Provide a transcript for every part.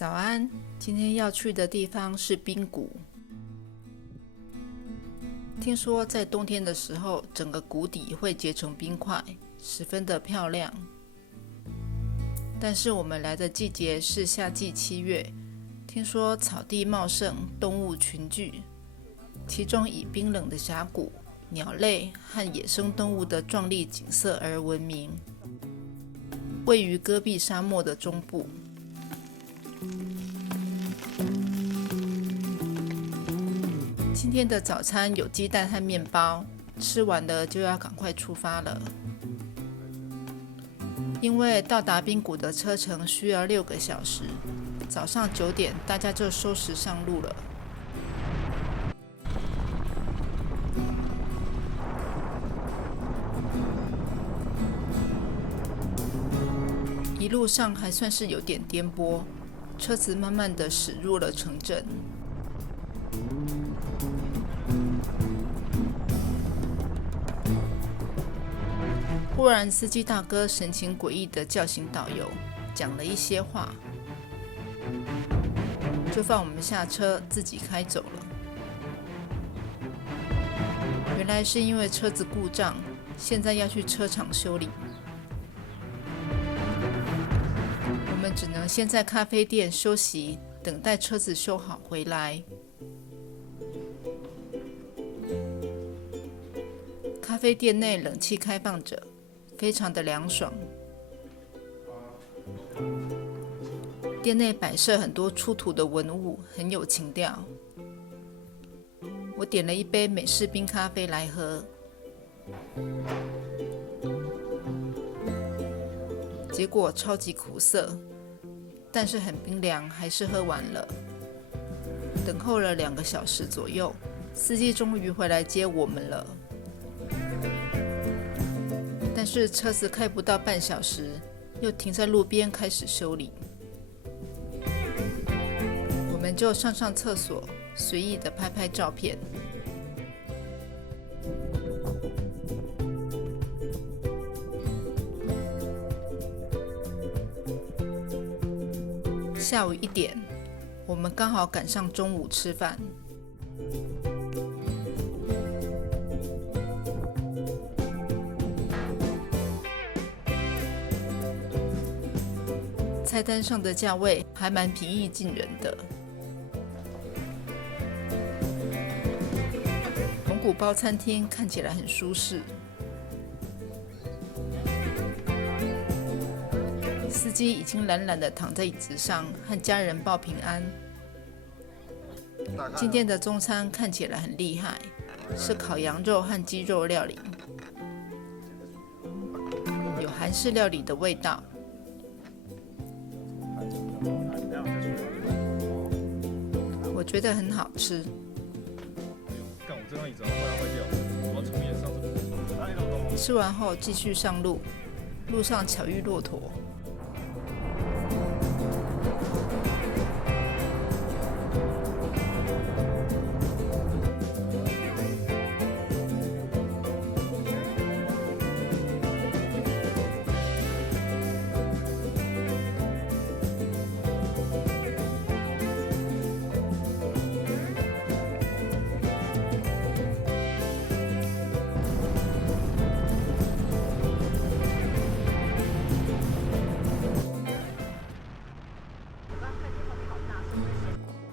早安，今天要去的地方是冰谷。听说在冬天的时候，整个谷底会结成冰块，十分的漂亮。但是我们来的季节是夏季7月，听说草地茂盛，动物群聚，其中以冰冷的峡谷、鸟类和野生动物的壮丽景色而闻名。位于戈壁沙漠的中部。今天的早餐有鸡蛋和面包，吃完了就要赶快出发了。因为到达冰谷的车程需要6个小时，早上9点大家就收拾上路了。一路上还算是有点颠簸，车子慢慢地驶入了城镇。忽然，司机大哥神情诡异地叫醒导游，讲了一些话，就放我们下车，自己开走了。原来是因为车子故障，现在要去车厂修理。我们只能先在咖啡店休息，等待车子修好回来。咖啡店内冷气开放着，非常的凉爽。店内摆设很多出土的文物，很有情调。我点了一杯美式冰咖啡来喝，结果超级苦涩，但是很冰凉，还是喝完了。等候了2个小时左右，司机终于回来接我们了。但是车子开不到半小时，又停在路边开始修理。我们就上厕所，随意的拍照片。下午1点，我们刚好赶上中午吃饭。菜单上的价位还蛮平易近人的。蒙古包餐厅看起来很舒适。司机已经懒懒地躺在椅子上，和家人报平安。今天的中餐看起来很厉害，是烤羊肉和鸡肉料理，有韩式料理的味道。我觉得很好吃。吃完后继续上路，路上巧遇骆驼。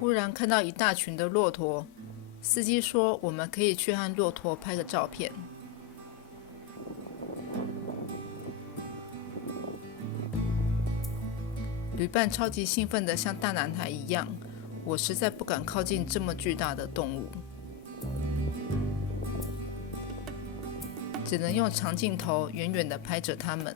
忽然看到一大群的骆驼，司机说我们可以去和骆驼拍个照片。旅伴超级兴奋的像大男孩一样，我实在不敢靠近这么巨大的动物，只能用长镜头远远地拍着它们。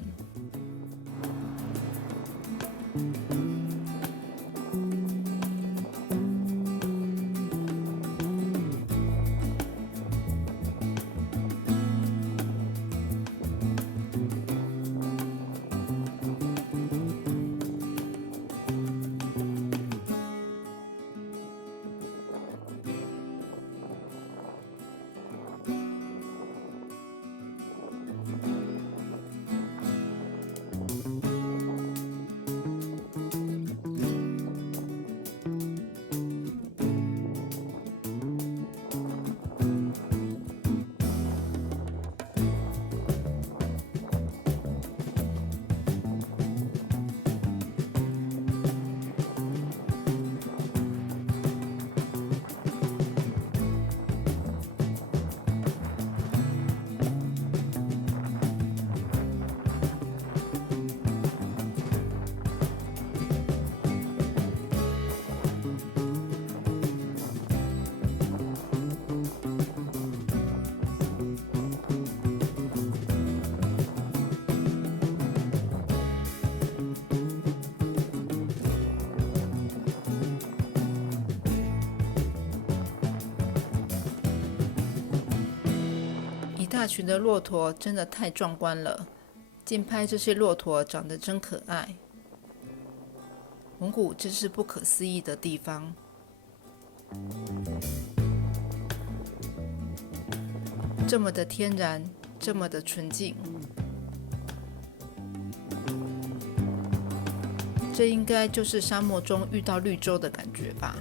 大群的骆驼真的太壮观了，近拍这些骆驼长得真可爱。蒙古真是不可思议的地方。这么的天然，这么的纯净，这应该就是沙漠中遇到绿洲的感觉吧。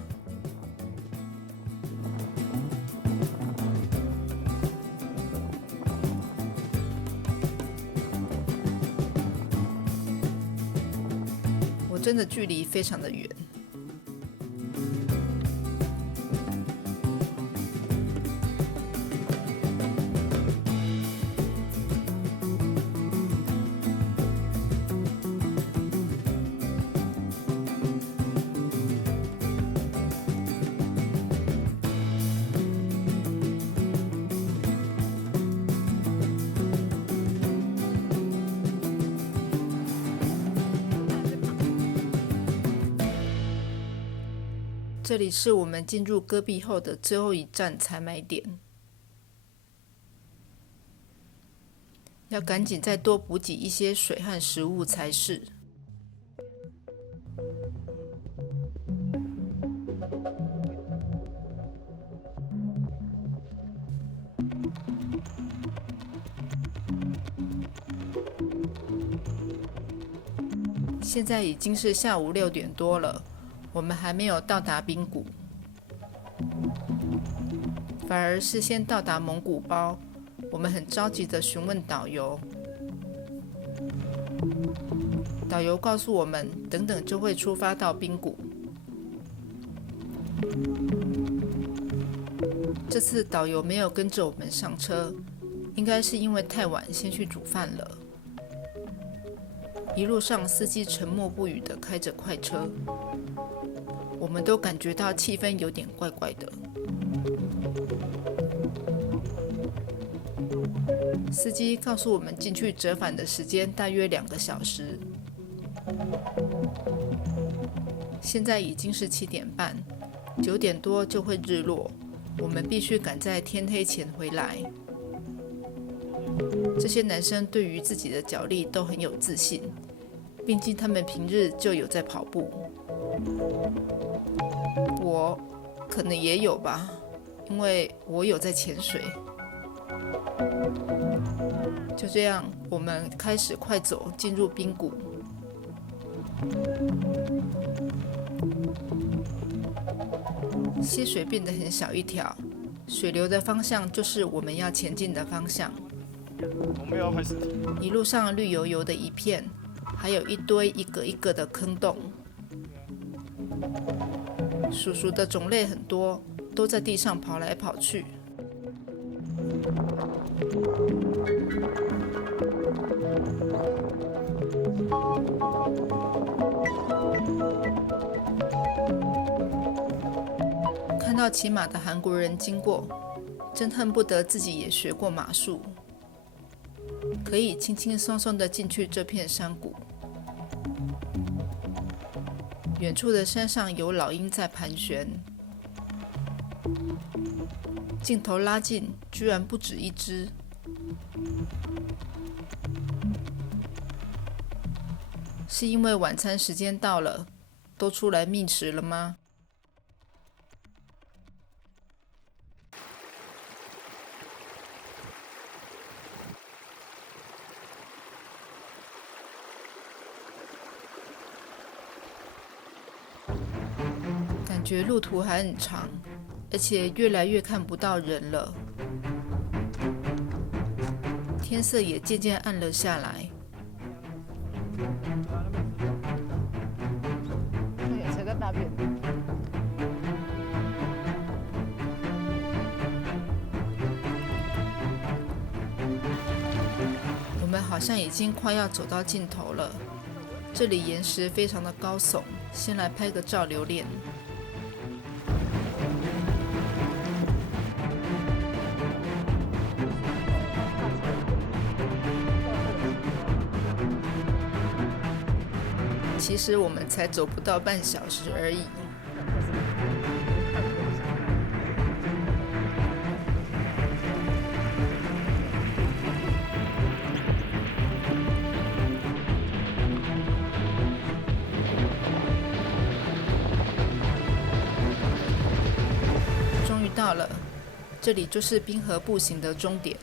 我真的距离非常的远。这里是我们进入戈壁后的最后一站采买点，要赶紧再多补给一些水和食物才是。现在已经是下午6点多了。我们还没有到达冰谷，反而是先到达蒙古包。我们很着急地询问导游，导游告诉我们，等等就会出发到冰谷。这次导游没有跟着我们上车，应该是因为太晚先去煮饭了。一路上司机沉默不语地开着快车，我们都感觉到气氛有点怪怪的。司机告诉我们进去折返的时间大约2个小时。现在已经是7点半，9点多就会日落，我们必须赶在天黑前回来。这些男生对于自己的脚力都很有自信，毕竟他们平日就有在跑步。我可能也有吧，因为我有在潜水。就这样，我们开始快走进入冰谷。溪水变得很小一条，水流的方向就是我们要前进的方向。我们要开始。一路上绿油油的一片，还有一堆一个一个的坑洞。鼠鼠的种类很多，都在地上跑来跑去。看到骑马的韩国人经过，真恨不得自己也学过马术，可以轻轻松松地进去这片山谷。远处的山上有老鹰在盘旋，镜头拉近，居然不止一只。是因为晚餐时间到了，都出来觅食了吗？感觉路途还很长，而且越来越看不到人了。天色也渐渐暗了下来。车在那边。我们好像已经快要走到尽头了。这里岩石非常的高耸，先来拍个照留念。其实我们才走不到半小时而已。到了，这里就是滨河步行的终点。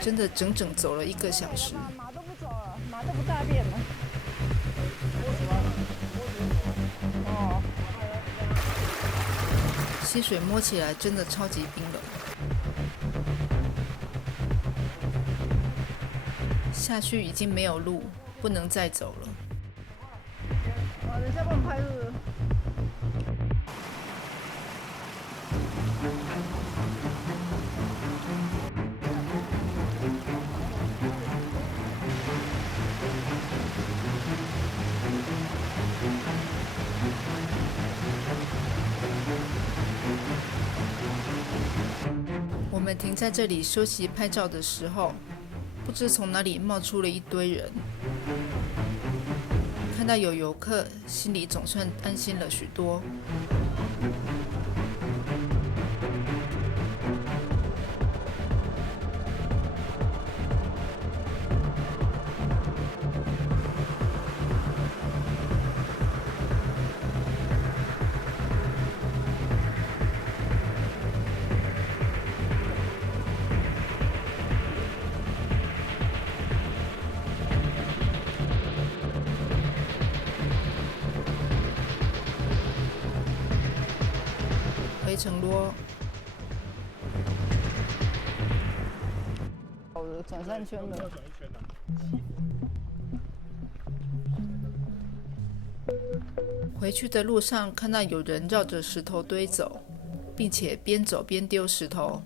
真的整整走了1个小时。马都不走了，马都不大便了。哦，溪水摸起来真的超级冰冷。下去已经没有路，不能再走了。等一下帮我拍是不是？我们停在这里休息拍照的时候，不知从哪里冒出了一堆人。看到有游客，心里总算安心了许多。回程咯，转3圈了。回去的路上看到有人绕着石头堆走，并且边走边丢石头，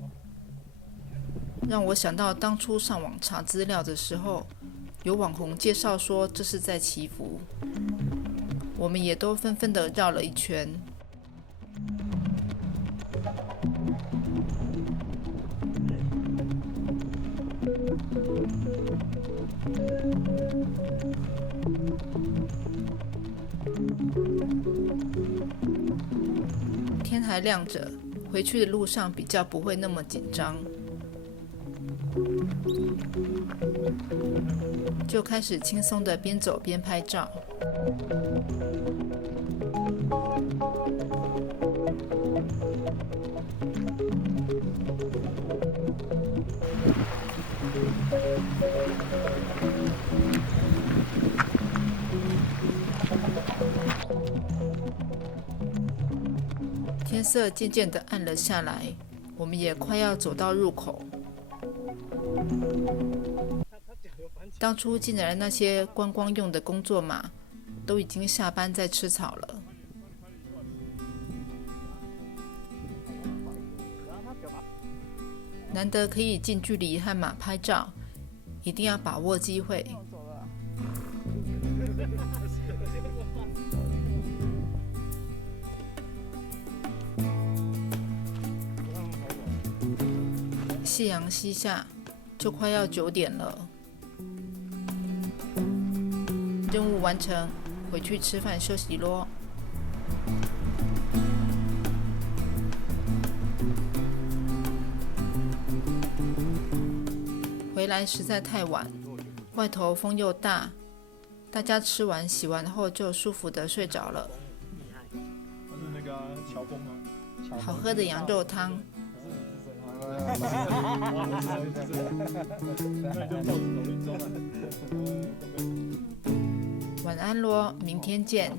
让我想到当初上网查资料的时候，有网红介绍说这是在祈福，我们也都纷纷的绕了一圈。天还亮着，回去的路上比较不会那么紧张，就开始轻松的边走边拍照。天色渐渐地暗了下来，我们也快要走到入口。当初进来那些观光用的工作马，都已经下班在吃草了。难得可以近距离和马拍照，一定要把握机会。夕阳西下，就快要9点了。任务完成，回去吃饭休息咯。回来实在太晚，外头风又大，大家吃完洗完后就舒服的睡着了。好喝的羊肉汤。晚安咯，明天见。